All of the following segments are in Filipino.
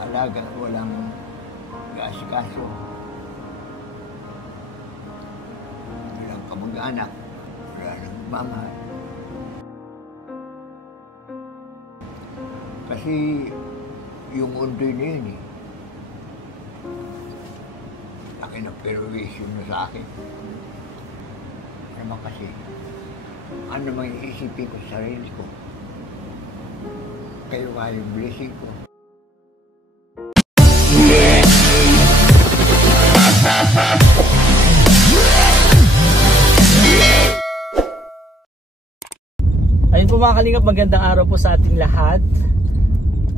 nag-aalaga, walang kaasikaso. Walang kamag-anak, wala nang mamahal. Kasi yung undoy na yun laki ng perwisyo na sa akin. Naman kasi, ano naman iisipin ko sa sarili ko? Kayo nga yung blessing ko. Ayun po mga kalingap, magandang araw po sa ating lahat.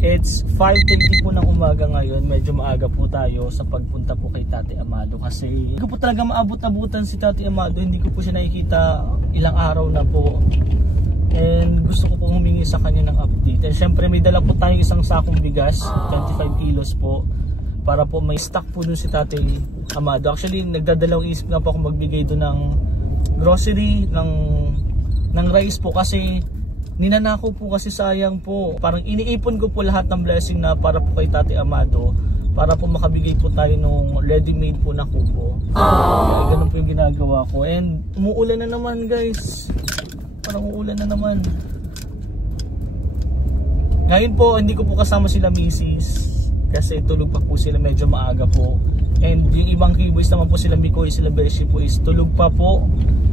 It's 5:30 po ng umaga ngayon. Medyo maaga po tayo sa pagpunta po kay Tate Amado kasi hindi ko po talaga maabot-abutan si Tate Amado. Hindi ko po siya nakikita ilang araw na po. And gusto ko po humingi sa kanya ng update. And syempre may dala po tayong isang sakong bigas, 25 kilos po, para po may stock po dun si Tate Amado. Actually nagdadalawang isip nga po ako magbigay dun ng grocery, ng rice po kasi ninanako po kasi sayang po. Parang iniipon ko po lahat ng blessing na para po kay Tate Amado para po makabigay po tayo nung ready-made po na kubo. Kaya ganun po yung ginagawa ko. And umuulan na naman guys. Parang uulan na naman. Ngayon po hindi ko po kasama sila misis kasi tulog pa po sila, medyo maaga po. And yung ibang keyboys naman po sila Mikoy, sila Beshi po is tulog pa po.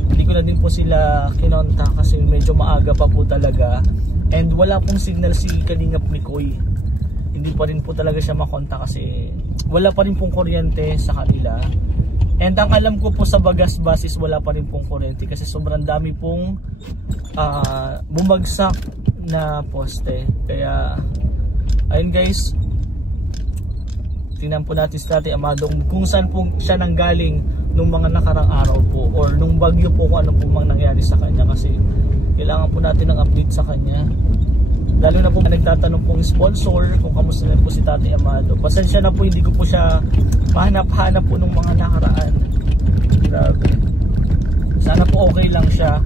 Hindi ko na din po sila kinonta kasi medyo maaga pa po talaga. And wala pong signal si Kalingap Mikoy. Hindi pa rin po talaga siya makonta kasi wala pa rin pong kuryente sa kanila. And ang alam ko po sa Bagasbas is wala pa rin pong kuryente kasi sobrang dami pong bumagsak na poste. Kaya ayun guys, tingnan po natin sa Tate Amado kung saan po siya nanggaling nung mga nakarang araw po or nung bagyo po kung ano po mang nangyari sa kanya kasi kailangan po natin ng update sa kanya. Lalo na po nagtatanong pong sponsor kung kamusta na po si Tate Amado. Pasensya na po, hindi ko po siya mahanap-hanap po nung mga nakaraan. Grabe. Sana po okay lang siya.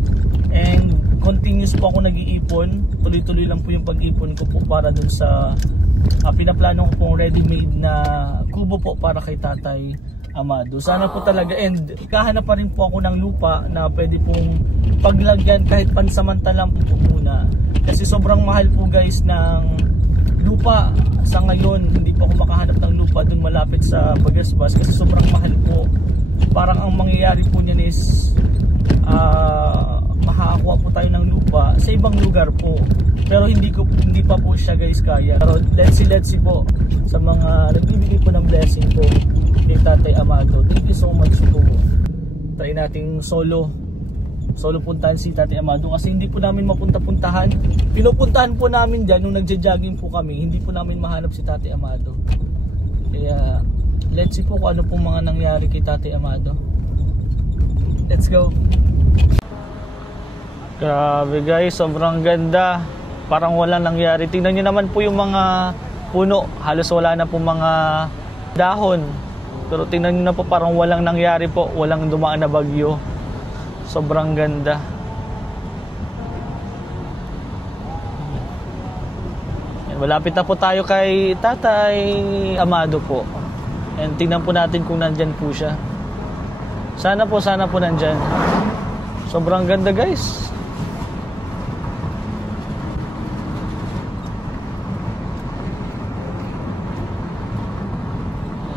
And continuous po ako nag-iipon. Tuloy-tuloy lang po yung pag-ipon ko po para dun sa pinaplano ko pong ready-made na kubo po para kay Tatay Amado. Sana po talaga, and ikahanap pa rin po ako ng lupa na pwede pong paglagyan kahit pansamantalang po muna. Kasi sobrang mahal po guys ng lupa sa ngayon. Hindi po ako makahanap ng lupa dun malapit sa Bagasbas kasi sobrang mahal po. Parang ang mangyayari po niyan is makakakuha po tayo ng lupa sa ibang lugar po. Pero hindi pa po siya guys kaya. Pero let's see po sa mga nagbibigay po ng blessing po kay Tatay Amado. Thank you so much po. Try nating solo puntahan si Tatay Amado kasi hindi po namin mapunta-puntahan. Pinupuntahan po namin dyan nung nagja-jogging po kami. Hindi po namin mahanap si Tatay Amado. Kaya let's see po kung ano pong mga nangyari kay Tatay Amado. Let's go. Grabe guys, sobrang ganda. Parang walang nangyari. Tingnan nyo naman po yung mga puno. Halos wala na po mga dahon. Pero tingnan nyo na po, parang walang nangyari po. Walang dumaan na bagyo. Sobrang ganda. Malapit na po tayo kay Tatay Amado po. And tingnan po natin kung nandyan po siya. Sana po nandyan. Sobrang ganda guys.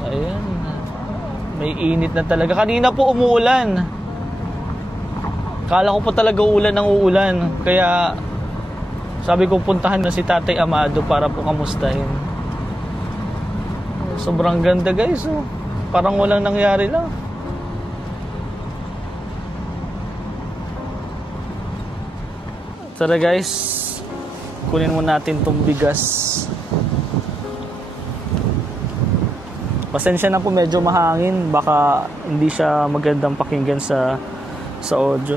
Ayan. May init na talaga. Kanina po umuulan. Kala ko po talaga uulan. Kaya sabi ko puntahan na si Tatay Amado para po kamustahin. Sobrang ganda guys. Oh. Parang walang nangyari lang. Tara guys, kunin mo natin tong bigas. Pasensya na po, medyo mahangin. Baka hindi siya magandang pakinggan sa audio.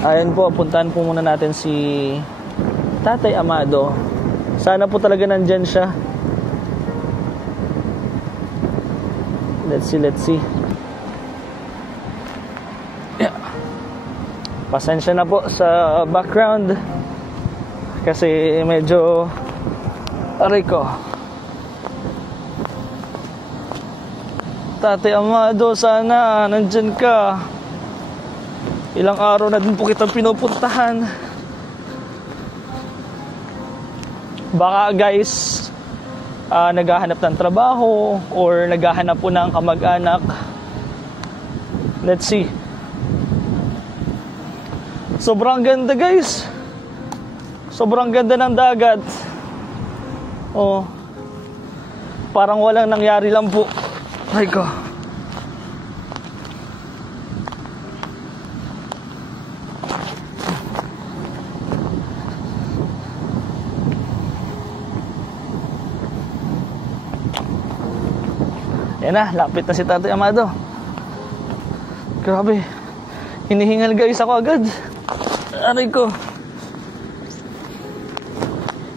Ayan po, puntahan po muna natin si Tatay Amado. Sana po talaga nandyan siya. Let's see. Yeah. Pasensya na po sa background kasi medyo aray ko. Tate Amado, sana nandyan ka. Ilang araw na din po kitang pinupuntahan. Baka guys, naghahanap ng trabaho or naghahanap po ng kamag-anak. Let's see. Sobrang ganda guys. Sobrang ganda ng dagat. Oh. Parang walang nangyari lang po. Ay ko. Yan na, lapit na si Tatay Amado. Grabe. Hinihingal guys ako agad. Aray ko.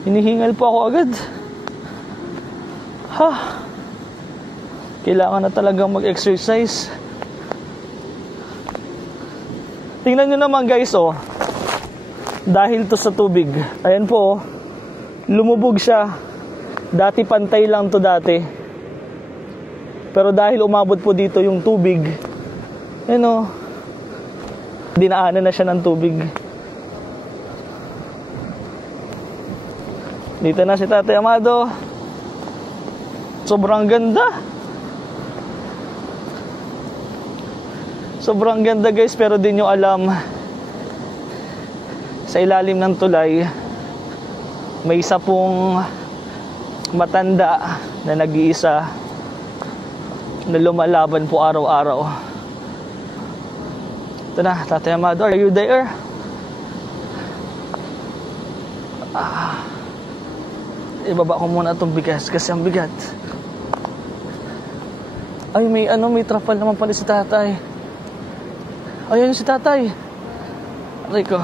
Hinihingal po ako agad. Ha. Kailangan na talagang mag-exercise. Tingnan nyo naman guys, oh. Dahil to sa tubig. Ayan po, oh. Lumubog siya. Dati pantay lang to dati. Pero dahil umabot po dito yung tubig, ayan, oh. Dinaanan na siya ng tubig. Dito na si Tatay Amado. Sobrang ganda. Sobrang ganda guys, pero di nyo alam, sa ilalim ng tulay may isa pong matanda na nag-iisa na lumalaban po araw-araw. Ito na, Tatay Amado, are you there? Ibaba ko muna itong bigas kasi ang bigat. Ay, may trapal naman pala si Tatay. Ayun si Tatay. Aray ko.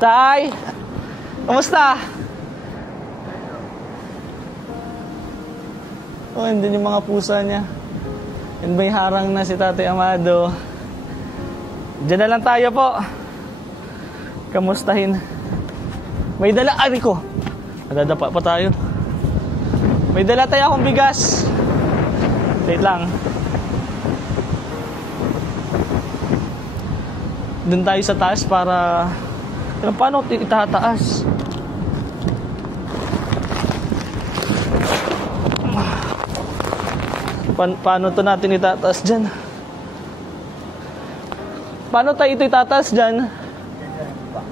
Tay! Kamusta? Oh, andun yung mga pusa niya. And may harang na si Tatay Amado. Diyan na lang tayo po. Kamustahin. May dala, aray ko. Nadadapa pa tayo. May dala tayo akong bigas. Wait lang. Doon tayo sa taas para paano itataas? Paano to natin itataas dyan? Paano tayo ito itataas dyan?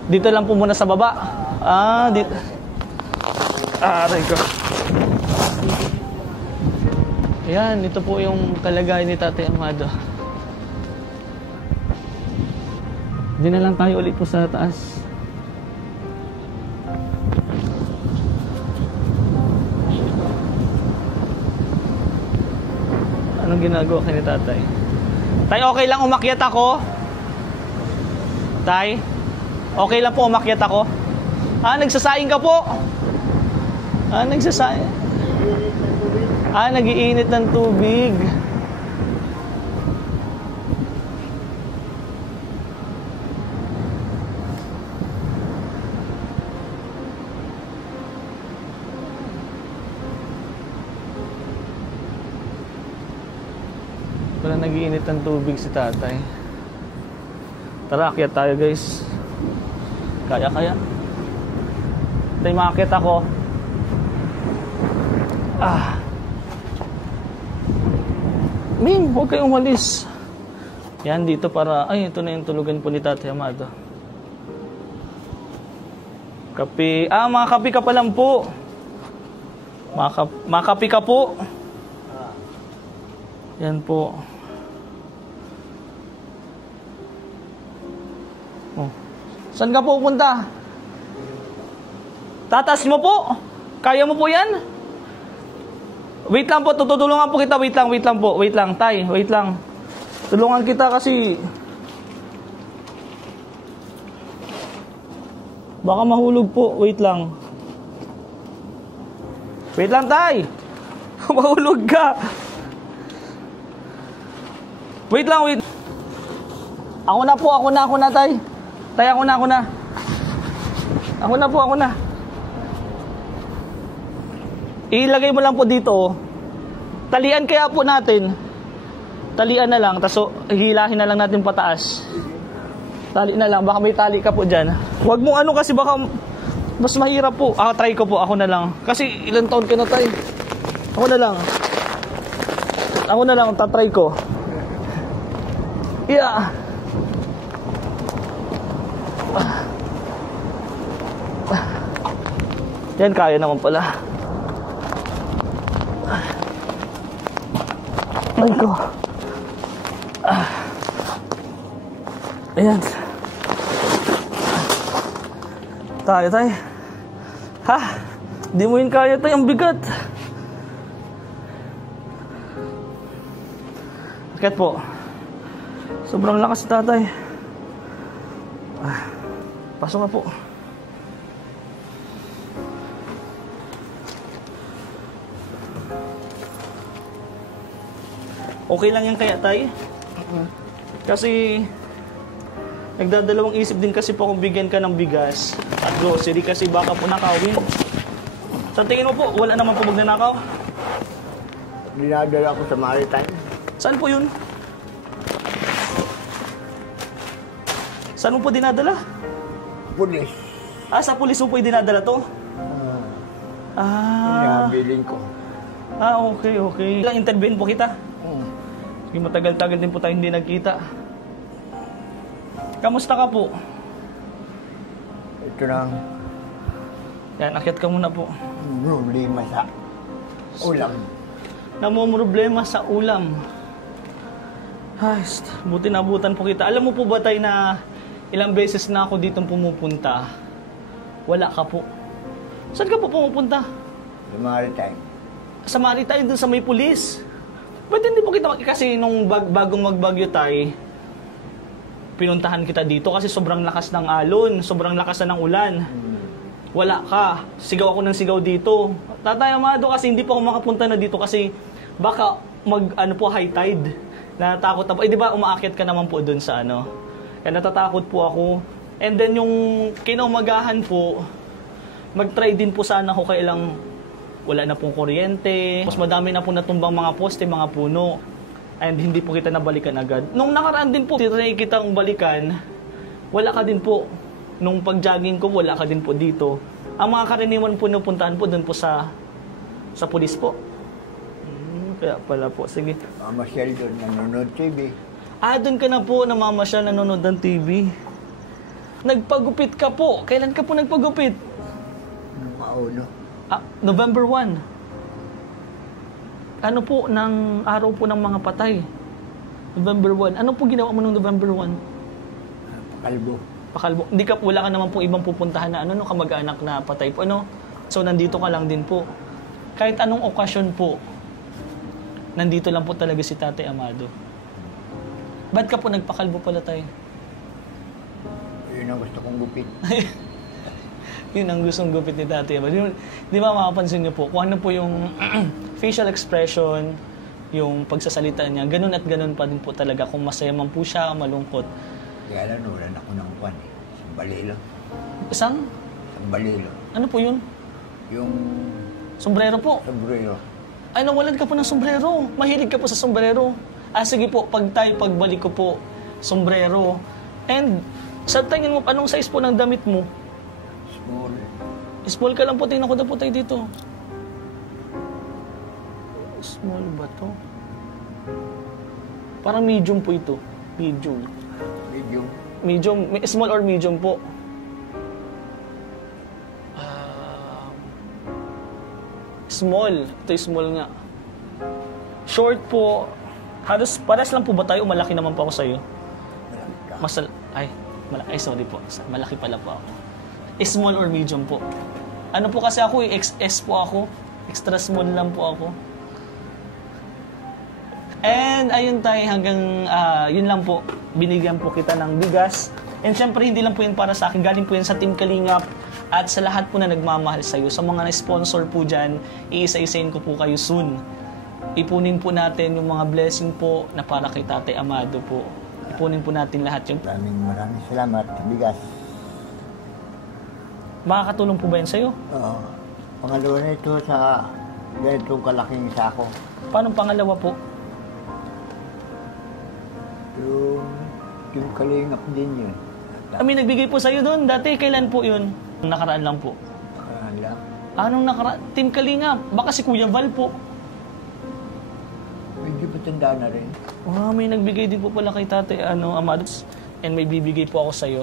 Dito lang po muna sa baba. Dito. Aray ko. Ayan, ito po yung kalagayan ni Tatay Amado. Diyan na lang tayo ulit po sa taas. Anong ginagawa kayo ni Tatay? Tay, okay lang umakyat ako? Tay, okay lang po umakyat ako? Nagsasaing ka po? Nagsasaing? Nag-iinit ng tubig. Wala, nag-iinit ng tubig si Tatay. Tara, akyat tayo guys. Kaya. Tay, maakyat ako. Ming, huwag kayong umalis. Yan, dito para... Ay, ito na yung tulugan po ni Tatay Amado. Kape. Mga kape ka pa lang po. Mga kape ka po. Yan po. Oh. Saan ka po pupunta? Tatas mo po? Kaya mo po yan? Wait lang po, tutulungan po kita. Wait lang po. Wait lang, Tay. Wait lang. Tulungan kita kasi baka mahulog po. Wait lang. Wait lang, Tay. Mahulog ka. Wait lang, wait. Ako na po, ako na, tay. Tay, ako na. Ako na. Ilagay mo lang po dito. Talian kaya po natin. Talian na lang, taso hilahin na lang natin pataas. Tali na lang, baka may tali ka po dyan. Huwag mong ano kasi baka mas mahirap po. Try ko po, ako na lang. Kasi ilang taon ka na tayo. Ako na lang, tatry ko. Yeah. Yan, kaya naman pala. Ay ko. Ayan. Tayo. Ha? Di mo yun kaya tayo, ang bigat. Akit po. Sobrang lakas si tatay. Pasok na po. Okay lang yan kaya tay? Kasi nagdadalawang isip din kasi po kung bigyan ka ng bigas at grocery kasi baka po nakawin. Sa tingin mo po, wala naman po magnanakaw? Dinadala ko sa Maritime. Saan po yun? Saan mo po dinadala? Pulis. Sa pulis mo po dinadala to? Pinabiling ko. Okay. Ilang intervene po kita? Sige, matagal-tagal din po tayo hindi nagkita. Kamusta ka po? Ito lang. Yan, akyat ka muna po. Problema sa ulam. Namumroblema sa ulam. Ay, buti nabutan po kita. Alam mo po ba tayo na ilang beses na ako dito pumupunta? Wala ka po. Saan ka po pumupunta? Sa Maritime. Sa Maritime, dun sa may pulis. Ba't hindi po kita kasi nung bagong magbagyo tayo, pinuntahan kita dito kasi sobrang lakas ng alon, sobrang lakas na ng ulan. Wala ka. Sigaw ako ng sigaw dito. Tatay Amado, kasi hindi pa ako makapunta na dito kasi baka high tide. Natatakot na po. Di ba umaakyat ka naman po dun sa Kaya natatakot po ako. And then yung kinaumagahan po, mag-try din po sana ako kailang wala na pong kuryente. Mas madami na po natumbang mga poste, mga puno. And hindi po kita nabalikan agad. Nung nakaraan din po, tinry kitang balikan, wala ka din po. Nung pag-jogging ko, wala ka din po dito. Ang mga karaniwan po napuntahan po doon po sa pulis po. Kaya pala po, sige. Mamasyal doon, nanonood TV. Doon ka na po, namamasyal, nanonood ng TV. Nagpagupit ka po. Kailan ka po nagpagupit? Nung mauno. November 1. Ano po, ng araw po ng mga patay? November 1. Ano po ginawa mo nung November 1? Pakalbo. Wala ka naman po ibang pupuntahan na kamag-anak na patay po, So, nandito ka lang din po. Kahit anong okasyon po, nandito lang po talaga si Tatay Amado. Ba't ka po nagpakalbo pala tayo? Yun ang gusto kong gupit. Yun ang gustong gupit ni Tatay Amado. Di ba makapansin niyo po, kung ano po yung facial expression, yung pagsasalita niya, ganun at ganun pa din po talaga. Kung masaya man po siya, malungkot. Kaya lang, wala na ako ng kwan eh. Sambalilo. Isang? Sambalilo. Ano po yun? Yung... Sombrero po. Sombrero. Ay, nawalan ka po ng sombrero. Mahilig ka po sa sombrero. Sige po, pagbalik ko po, sombrero. And, sa tingin mo, anong size po ng damit mo? Small. Small ka lang po, tingnan ko na po tayo dito. Small ba to? Parang medium po ito. Medium. Small or medium po? Small. Ito yung small nga. Short po. Halos, paras lang po ba tayo? Malaki naman po ako sa'yo. Sorry po. Malaki pala po ako. Small or medium po? Ano po kasi ako, XS po ako. Extra small lang po ako. And ayun tayo hanggang yun lang po. Binigyan po kita ng bigas. And syempre hindi lang po yun para sa akin. Galing po yun sa Team Kalingap. At sa lahat po na nagmamahal sa'yo. Sa mga na-sponsor po dyan, iisa-isayin ko po kayo soon. ipunin po natin yung mga blessing po na para kay Tatay Amado po. Ipunin po natin lahat yung... Maraming salamat sa bigas. Makakatulong po ba yan sa'yo? Oo. Pangalawa na ito sa ganitong kalaking sako. Paano pangalawa po? Yung kalingap din yun. May nagbigay po sa'yo doon. Dati, kailan po yun? Nakaraan lang po. Lang. Anong nakaraan? Team Kalingap. Baka si Kuya Val po. Medyo patanda na rin. May nagbigay din po pala kay Tatay Amado. And may bibigay po ako sa'yo.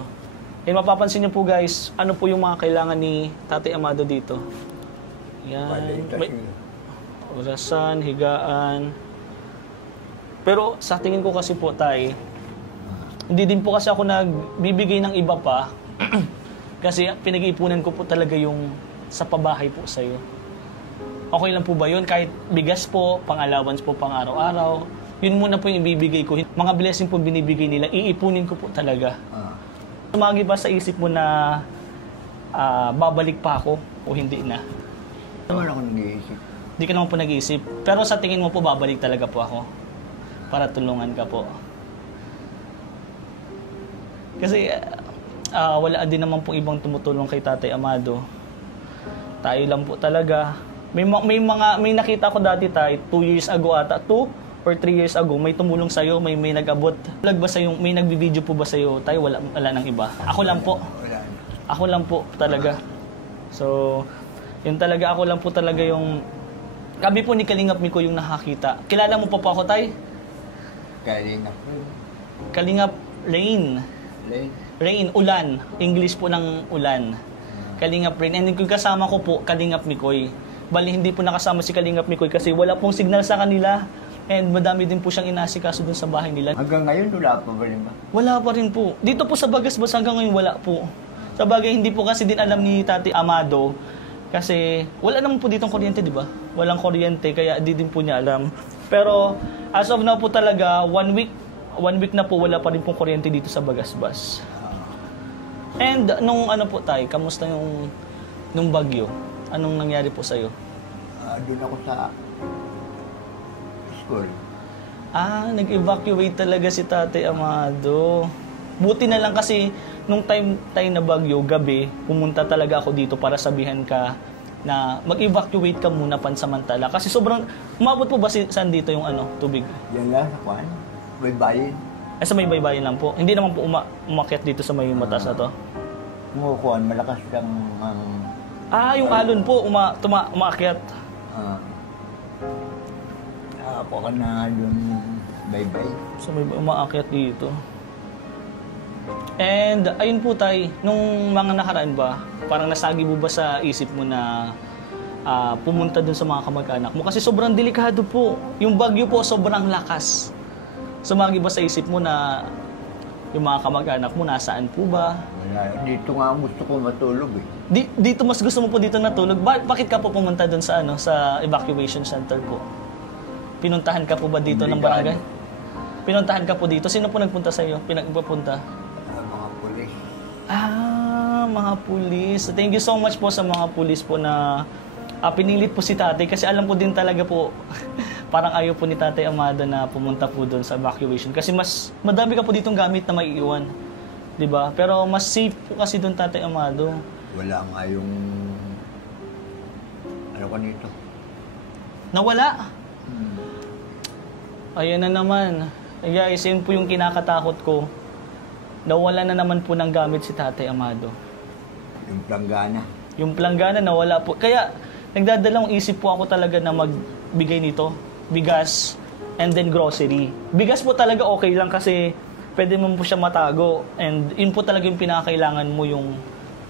And mapapansin niyo po guys, ano po yung mga kailangan ni Tatay Amado dito. Yan. May orasan, higaan. Pero sa tingin ko kasi po tay, hindi din po kasi ako nagbibigay ng iba pa. Kasi pinag-iipunan ko po talaga yung sa pabahay po sa'yo. Okay lang po ba yun? Kahit bigas po, pang-allowance po, pang-araw-araw, yun muna po yung ibibigay ko. Mga blessing po binibigay nila, iipunin ko po talaga. Tumagi ba sa isip mo na babalik pa ako o hindi na? Naman ako nag-iisip. Hindi ka naman po nag-iisip. Pero sa tingin mo po, babalik talaga po ako para tulungan ka po. Kasi wala din naman po ibang tumutulong kay Tatay Amado. Tayo lang po talaga. May nakita ko dati tayo 2 years ago ata, 2 or 3 years ago, may tumulong sa'yo, may nag-abot. Vlog ba sa'yo, may nagbi-video po ba sa'yo? Tayo wala nang iba. Ako lang po. Ako lang po talaga. So, yun talaga, ako lang po talaga yung... Kami po ni Kalingap Miko yung nakakita. Kilala mo pa po ako, tay? Kalingap. Kalingap Rain. Rain, ulan. English po ng ulan. Kalingap Rain. And kung kasama ko po, Kalingap Mikoy. Bali, hindi po nakasama si Kalingap Mikoy kasi wala pong signal sa kanila. And madami din po siyang inasikaso dun sa bahay nila. Hanggang ngayon, wala pa ba rin ba? Wala pa rin po. Dito po sa Bagasbas hanggang ngayon wala po. Sa bagay, hindi po kasi din alam ni Tatay Amado. Kasi wala naman po ditong kuryente, di ba? Walang kuryente, kaya di din po niya alam. Pero as of now po talaga, 1 week na po wala pa rin pong kuryente dito sa Bagasbas. And nung ano po tayo, kamusta nung bagyo? Anong nangyari po sa'yo? Doon ako sa school. Nag-evacuate talaga si Tatay Amado. Buti na lang kasi nung time tayo na bagyo, gabi, pumunta talaga ako dito para sabihan ka na mag-evacuate ka muna pansamantala. Kasi sobrang, umabot po ba saan dito yung tubig? Yan lang, sa kwan. May bayin. Sa may baybayin lang po. Hindi naman po umakyat dito sa may matas na to. Kumukuhan, malakas kang... yung alon po, umaakyat. Ako ka na yung baybay. So may umaakyat dito. And ayun po tay, nung mga nakaraan ba, parang nasagi mo ba sa isip mo na pumunta dun sa mga kamag-anak mo? Kasi sobrang delikado po. Yung bagyo po, sobrang lakas. Sumagi ba sa isip mo na yung mga kamag-anak mo, nasaan po ba? Dito nga gusto ko matulog eh. Dito mas gusto mo po dito natulog? Bakit ka po pumunta dun sa sa evacuation center po? Pinuntahan ka po ba dito ng barangay? Pinuntahan ka po dito? Sino po nagpunta sa iyo? Pinagpunta? Mga pulis. Mga pulis. Thank you so much po sa mga pulis po na pinilit po si tatay kasi alam ko din talaga po parang ayaw po ni Tatay Amado na pumunta po doon sa evacuation kasi madami ka po ditong gamit na maiiwan, 'di ba? Pero mas safe po kasi doon Tatay Amado. Wala nga yung ano ko nito. Nawala. Ayan na naman. Guys, yun po yung kinakatakot ko. Nawala na naman po ng gamit si Tatay Amado. Yung planggana. Yung planggana nawala po. Kaya nagdadalawang isip po ako talaga na magbigay nito. Bigas and then grocery. Bigas po talaga okay lang kasi pwede mo po siya matago. And yun po talaga yung pinakailangan mo yung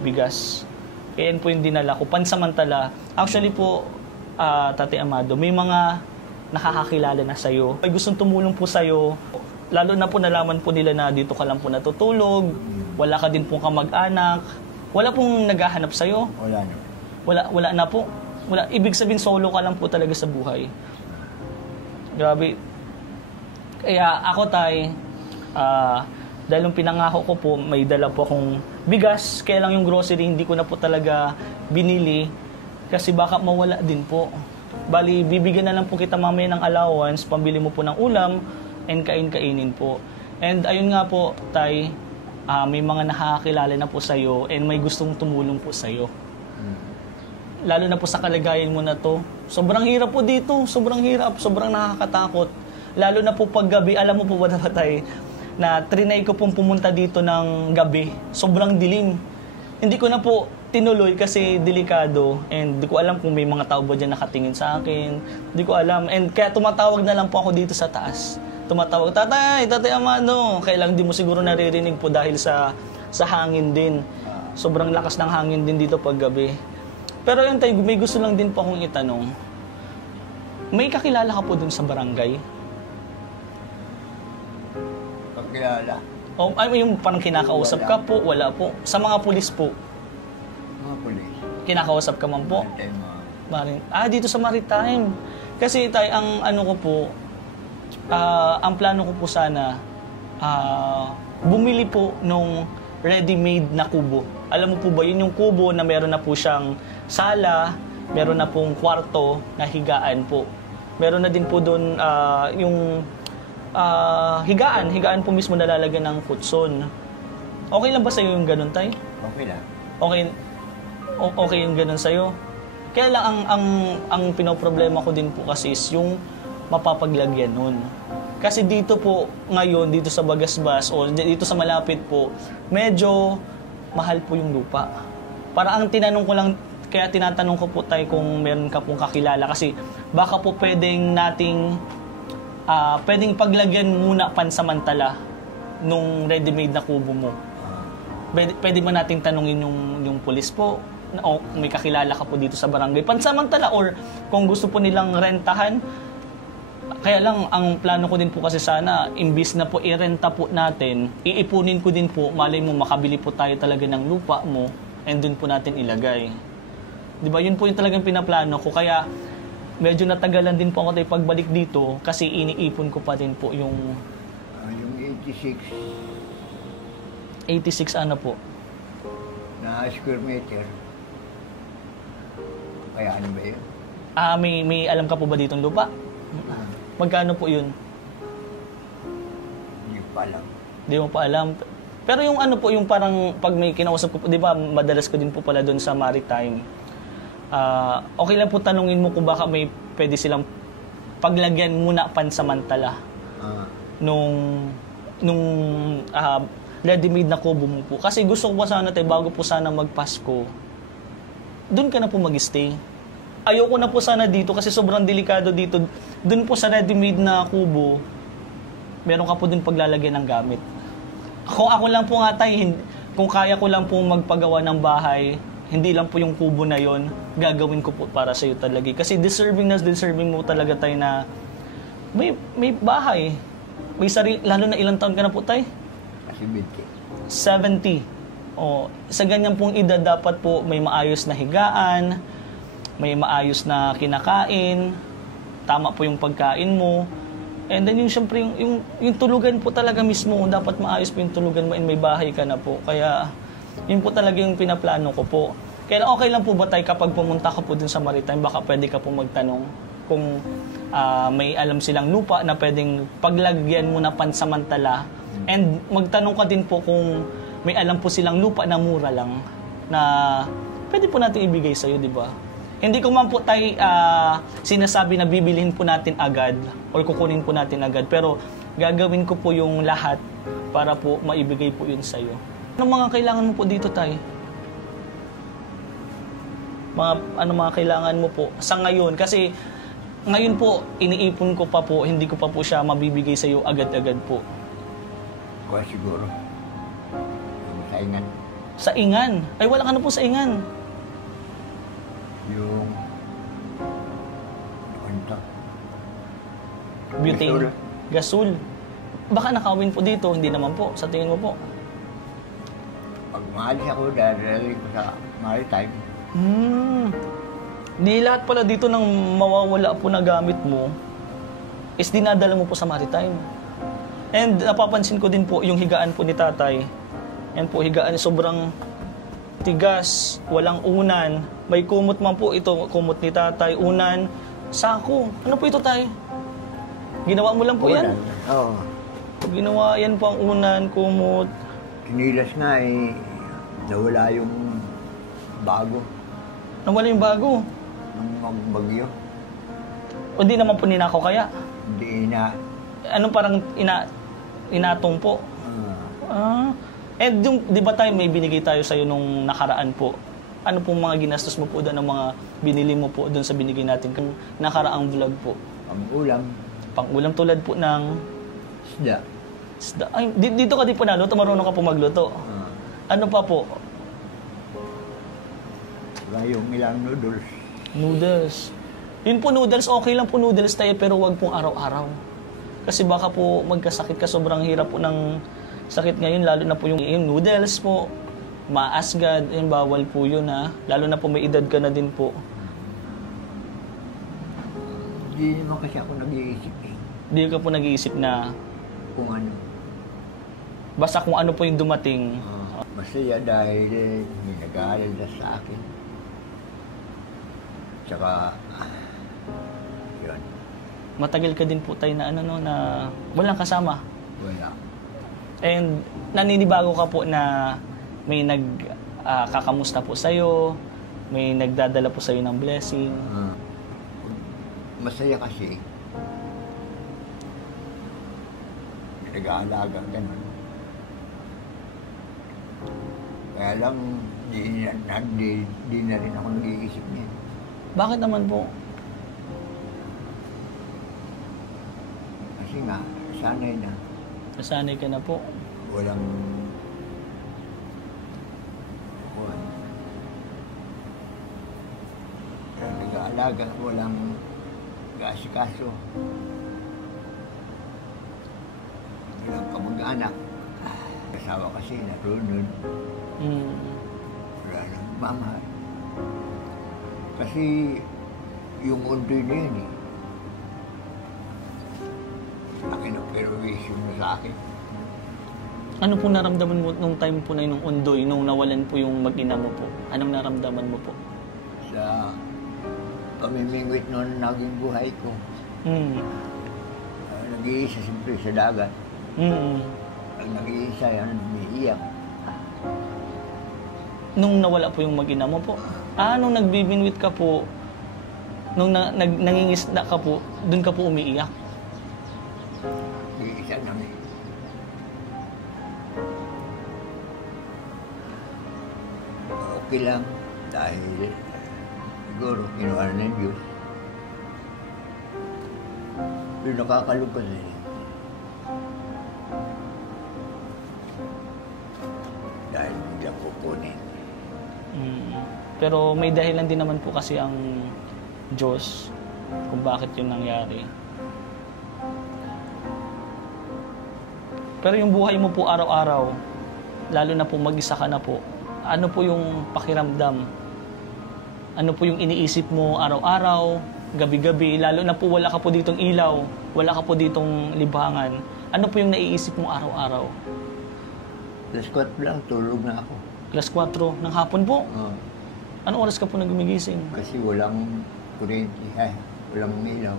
bigas. Kaya yun po yung dinala ko. Pansamantala. Actually po, Tatay Amado, may mga nakakakilala na sa'yo. May gustong tumulong po sa'yo. Lalo na po nalaman po nila na dito ka lang po natutulog. Wala ka din pong kamag-anak. Wala pong naghahanap sa'yo. Wala na. Wala na po. Wala. Ibig sabihin, solo ka lang po talaga sa buhay. Grabe. Kaya ako dahil yung pinangako ko po, may dala po akong bigas. Kaya lang yung grocery, hindi ko na po talaga binili. Kasi baka mawala din po. Bali, bibigyan na lang po kita mamaya ng allowance, pambili mo po ng ulam, and kain-kainin po. And ayun nga po, Tay, may mga nakakakilala na po sa'yo and may gustong tumulong po sa'yo. Lalo na po sa kalagayan mo na to. Sobrang hirap po dito, sobrang hirap, sobrang nakakatakot. Lalo na po pag gabi, alam mo po ba na, Tay, na trinay ko pong pumunta dito ng gabi, sobrang dilim. Hindi ko na po tinuloy kasi delikado and di ko alam kung may mga tao ba dyan nakatingin sa akin. Di ko alam. And kaya tumatawag na lang po ako dito sa taas. Tumatawag, Tatay Amado. Kailang di mo siguro naririnig po dahil sa hangin din. Sobrang lakas ng hangin din dito pag gabi. Pero yun, Tay, may gusto lang din po akong itanong. May kakilala ka po dun sa barangay? Kakilala. O yung parang kinakausap ka po? Wala po. Sa mga pulis po? Mga pulis. Kinakausap ka man po? Dito sa Maritime. Kasi Tay, ang ano ko po, ang plano ko po sana, bumili po nung ready-made na kubo. Alam mo po ba, yun yung kubo na meron na po siyang sala, meron na pong kwarto na higaan po. Meron na din po doon yung higaan po mismo nalalagyan ng kutson. Okay lang ba sa'yo yung ganun, Tay? Okay lang. Okay yung ganun sa'yo? Kaya lang ang pinoproblema ko din po kasi is yung mapapaglagyan nun. Kasi dito po ngayon, dito sa Bagasbas o dito sa malapit po, medyo mahal po yung lupa. Para ang tinanong ko lang, kaya tinatanong ko po, Tay, kung meron ka pong kakilala kasi baka po pwedeng paglagyan muna pansamantala nung ready-made na kubo mo. Pwede ba nating tanungin yung pulis po o may kakilala ka po dito sa barangay pansamantala or kung gusto po nilang rentahan. Kaya lang, ang plano ko din po kasi sana, imbis na po irenta po natin, iipunin ko din po, malay mo makabili po tayo talaga ng lupa mo and dun po natin ilagay. Di ba? Yun po yung talagang pinaplano ko. Kaya medyo natagalan din po ako tayo pagbalik dito kasi iniipon ko pa din po yung... Yung 86 ano po? na square meter. Kaya ano ba yun? May alam ka po ba ditong lupa? Magkano po yun? Hindi ko pa alam. Hindi mo pa alam. Pero yung ano po, yung parang pag may kinausap ko po, di ba, madalas ko din po pala doon sa Maritime. Okay lang po tanungin mo kung baka may pwede silang paglagyan muna pansamantala nung ready-made na kubo mo po. Kasi gusto ko pa sana tayo, bago po sana magpasko, doon ka na po mag-stay. Ayoko na po sana dito kasi sobrang delikado dito. Doon po sa ready-made na kubo, meron ka po din paglalagyan ng gamit. Kung ako lang po nga Tay, kung kaya ko lang po magpagawa ng bahay, hindi lang po yung kubo na yon, gagawin ko po para sa iyo talaga. Kasi deserving mo talaga Tay na may bahay. May sarili, lalo na ilang taon ka na po Tay? Kasi 70. Sa ganyan pong edad dapat po may maayos na higaan, may maayos na kinakain, tama po yung pagkain mo. And then yung syempre yung tulugan po talaga mismo, dapat maayos po yung tulugan mo and may bahay ka na po. Kaya yun po talaga yung pinaplano ko po. Kaya okay lang po ba Tay kapag pumunta ka po dun sa Maritime, baka pwede ka po magtanong kung may alam silang lupa na pwedeng paglagyan mo na pansamantala. And magtanong ka din po kung may alam po silang lupa na mura lang na pwede po natin ibigay sa'yo, di ba? Hindi ko man po tayo sinasabi na bibilhin po natin agad or kukunin po natin agad. Pero gagawin ko po yung lahat para po maibigay po yun sa'yo. Anong mga kailangan mo po dito, Tay? Mga kailangan mo po sa ngayon? Kasi ngayon po, iniipon ko pa po, hindi ko pa po siya mabibigay sa'yo agad-agad po. Kuha siguro. Sa Ingan. Sa Ingan? Ay, wala ka na po sa Ingan. Yung ano? Butane. Gasol. Baka nakawin po dito, hindi naman po. Sa tingin mo po? Pag maalis ako, dadaling ko sa Maritime. Di lahat pala dito nang mawawala po na gamit mo is dinadala mo po sa Maritime. And napapansin ko din po yung higaan po ni Tatay. Yan po, higaan sobrang tigas, walang unan. May kumot man po ito, kumot ni Tatay, unan, Sako. Ano po ito, tay? Ginawa mo lang po yan? Oo. Ginawa yan po ang unan, kumot. Kinilas nga eh, nawala yung bago Nawala yung bago. ng magbagyo. O di naman po ninakaw kaya? Hindi na, Anong parang inatong po? Yung, di ba tayo may binigay tayo sa'yo nung nakaraan po? Ano pong mga ginastos mo po doon, ng mga binili mo po doon sa binigay natin kung nakaraang vlog po? ang ulam, Pang-ulam tulad po ng isda. isda. Ay, dito ka di po naluto, marunong ka po magluto. Ano pa po? Yung ilang noodles. Noodles. Yun po noodles, okay lang po noodles tayo pero wag pong araw-araw. Kasi baka po magkasakit ka, sobrang hirap po ng sakit ngayon, lalo na po yung noodles po. Maasgad, yun, bawal po yun ha. Lalo na po may edad ka na din po. Hindi naman kasi ako nag-iisip eh. Hindi ka po nag-iisip na Kung ano. basta kung ano po yung dumating. Masaya dahil may nag-aalala sa akin. Tsaka, yun, Matagal ka din po tayo na ano no, na walang kasama. wala. And naninibago ka po na may kakamusta po sa'yo, may nagdadala po sa'yo ng blessing. Masaya kasi. Nag-aalaga, ganun. Kaya lang, di na rin ako nag-iisip niya. Bakit naman po? Kasi nga, sanay na. Nasanay ka na po. Walang... nag-aalaga, walang kaasikaso. Walang kamag-anak. Kasawa kasi natulunod. Wala nang mamahal. Kasi yung undoy na yun eh. Akin ang perwisyon mo sa akin. Ano po naramdaman mo nung time po na yun, nung undoy, nung nawalan po yung mag-ina mo po? Anong naramdaman mo po? Sa pamimingwit noon naging buhay ko. Nag-iisa siyempre sa dagat. Ang nag-iisa yan, umiiyak. Nung nawala po yung mag-ina mo po? Nung nagbibinwit ka po, nung nangingisda ka po, dun ka po umiiyak? Nag-iisa namin. Okay lang dahil siguro kinuha na ng Diyos. Pero nakakalungkot din. Dahil biglang kukunin. Pero may dahilan din naman po kasi ang Diyos kung bakit yun nangyari. Pero yung buhay mo po araw-araw, lalo na po mag-isa ka na po, ano po yung pakiramdam? Ano po yung iniisip mo araw-araw, gabi-gabi, lalo na po wala ka po ditong ilaw, wala ka po ditong libangan. Ano po yung naiisip mo araw-araw? Alas 4 lang, tulog na ako. Alas 4 ng hapon po? Anong oras ka po nagumigising? Kasi walang kuryente, walang ilaw.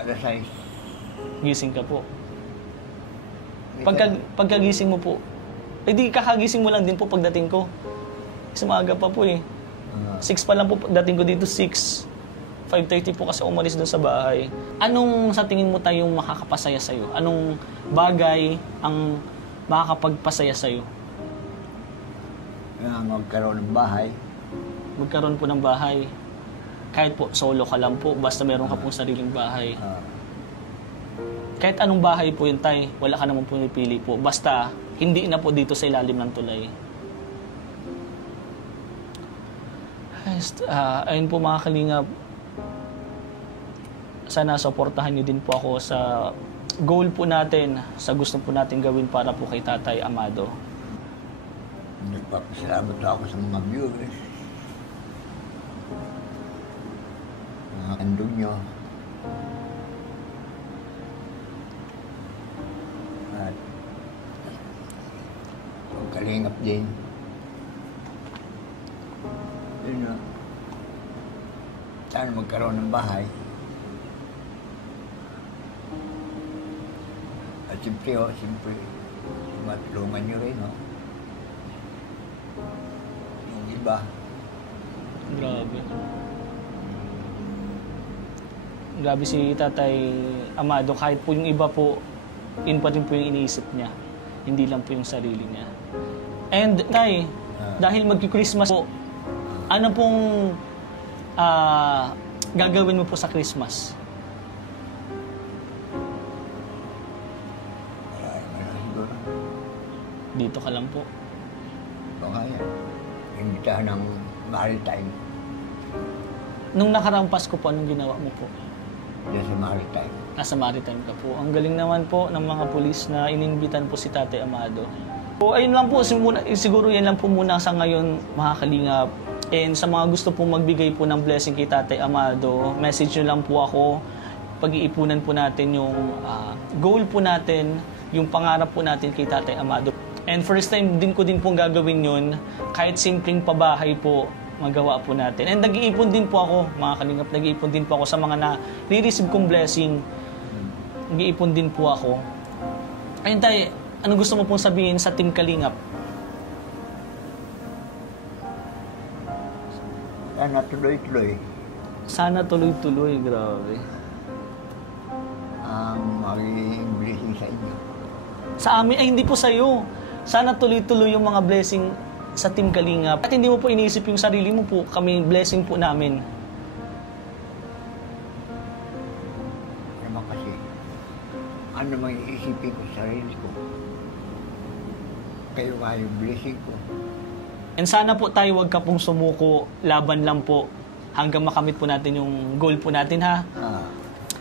Alas 6. Gising ka po. Pagkagising mo po, di kakagising mo lang din po pagdating ko. Kasi maaga pa po eh. 6 pa lang po dating ko dito, 6. 5:30 po kasi umalis doon sa bahay. Anong sa tingin mo tayong makakapasaya sa'yo? Anong bagay ang makakapagpasaya sa'yo? Magkaroon ng bahay. Magkaroon po ng bahay. Kahit po solo ka lang po, basta meron ka pong sariling bahay. Kahit anong bahay po yun, tay, wala ka naman pumipili po. Basta, hindi na po dito sa ilalim ng tulay. Ayun po mga kalingap, sana supportahan niyo din po ako sa goal po natin, sa gusto po natin gawin para po kay Tatay Amado. Nagpapasalamat ako sa mga viewers. Mga kandog nyo. At ang kalingap din. Yun na. Sana magkaroon ng bahay. At siyempre, matulungan nyo rin, no? Yung iba. Grabe. Grabe si Tatay Amado. Kahit po yung iba po, yun pa rin po yung iniisip niya. Hindi lang po yung sarili niya. And, Tay, dahil magki-Christmas po, ano pong gagawin mo po sa Christmas? Wala siguro. Dito ka lang po. Baka yan. Imbitahan ng maritime. Nung nakaraang Pasko po, anong ginawa mo po? Diyan sa maritime. Nasa Maritime ka po. Ang galing naman po ng mga pulis na ininbitan po si Tatay Amado. So, ayun lang po. Siguro yan lang po muna sa ngayon, mga kalingap. And sa mga gusto po magbigay po ng blessing kay Tatay Amado, message nyo lang po ako. Pag-iipunan po natin yung goal po natin, yung pangarap po natin kay Tatay Amado. And first time din ko din pong gagawin yun, kahit simpleng pabahay po, magawa po natin. And nag-iipon din po ako, mga kalingap, nag-iipon din po ako sa mga na-receive kong blessing. Nag-iipon din po ako. Ayun Tay, ano gusto mo pong sabihin sa Team Kalingap? Sana tuloy-tuloy Sana tuloy-tuloy, grabe. ang magiging blessing sa inyo. Sa amin, ay hindi po sa'yo. Sana tuloy-tuloy yung mga blessing sa Team Kalingap. At hindi mo po iniisip yung sarili mo po, kami blessing po namin. Naman kasi, ano mang iisipin ko sa sarili ko, kayo nga yung blessing ko. And sana po tayo wag ka pong sumuko, laban lang po hanggang makamit po natin yung goal po natin, ha?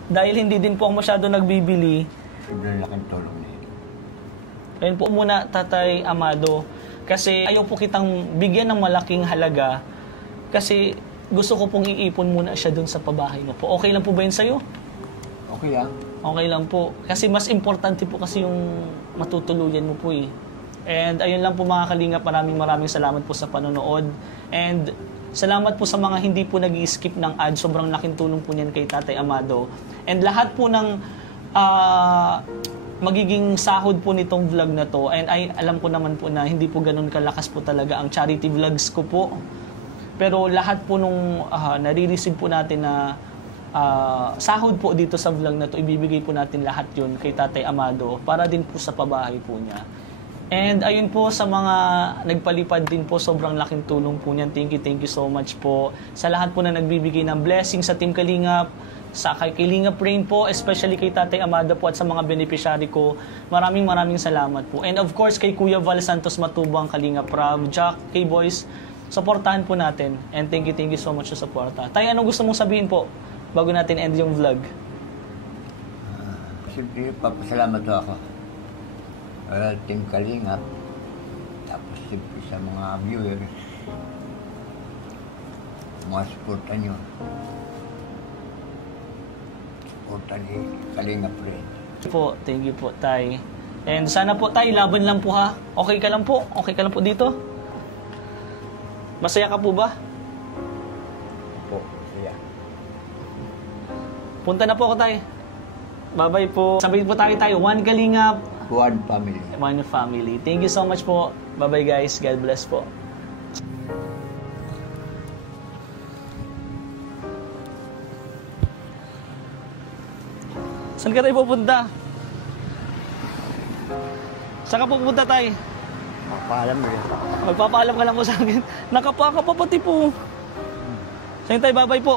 Dahil hindi din po ako masyado nagbibili. Sobrang laking tulong na yun. Ayun po muna, Tatay Amado. Kasi ayaw po kitang bigyan ng malaking halaga. Kasi gusto ko pong iipon muna siya dun sa pabahay mo po. Okay lang po ba yun sa'yo? Okay lang. Okay lang po. Kasi mas importante po kasi yung matutuluyan mo po eh. And ayun lang po mga kalingap, maraming salamat po sa panonood. And salamat po sa mga hindi po nag-i-skip ng ad. Sobrang laking tulong po niyan kay Tatay Amado. And lahat po ng magiging sahod po nitong vlog na to, and ay alam ko naman po na hindi po ganun kalakas po talaga ang charity vlogs ko po. Pero lahat po nung nare-receive po natin na sahod po dito sa vlog na to, ibibigay po natin lahat yun kay Tatay Amado para din po sa pabahay po niya. And ayun po sa mga nagpalipad din po, sobrang laking tulong po niyan. Thank you so much po sa lahat po na nagbibigay ng blessing sa Team Kalingap, sa kay Kalingap Rain po, especially kay Tatay Amado po at sa mga beneficiary ko. Maraming salamat po. And of course kay Kuya Val Santos Matubang, Kalingap Rob, Jack, K-Boys, supportahan po natin. And thank you so much sa suporta. Tay, anong gusto mong sabihin po bago natin end yung vlog? Siyempre, papasalamat ako. Team Kalingap. Tapos siyempre sa mga viewers. Mga supportan nyo. Supportan ni Kalingap rin. Po, thank you po, Tay. And sana po, Tay, laban lang po ha. Okay ka lang po? Okay ka lang po dito? Masaya ka po ba? Po, siya. Punta na po ako, Tay. Bye-bye po. Sabihin po tayo, One Kalingap. One family. One family. Thank you so much po. Bye-bye guys. God bless po. Saan ka tayo pupunta? Saan ka pupunta tayo? Magpaalam rin. Magpapaalam ka lang po sa akin. Nakapaka pa pati po. Saan tayo? Bye-bye po.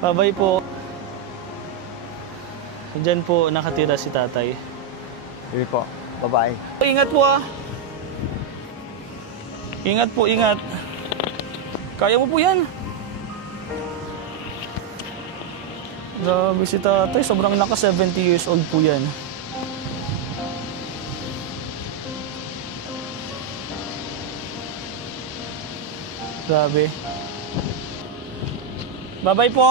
Bye-bye po. Diyan po nakatira si tatay. Sige po. Bye-bye. Ingat po ah. Ingat po, ingat. Kaya mo po yan. Grabe si tatay. Sobrang lakas, 70 years old po yan. Grabe. Bye-bye po.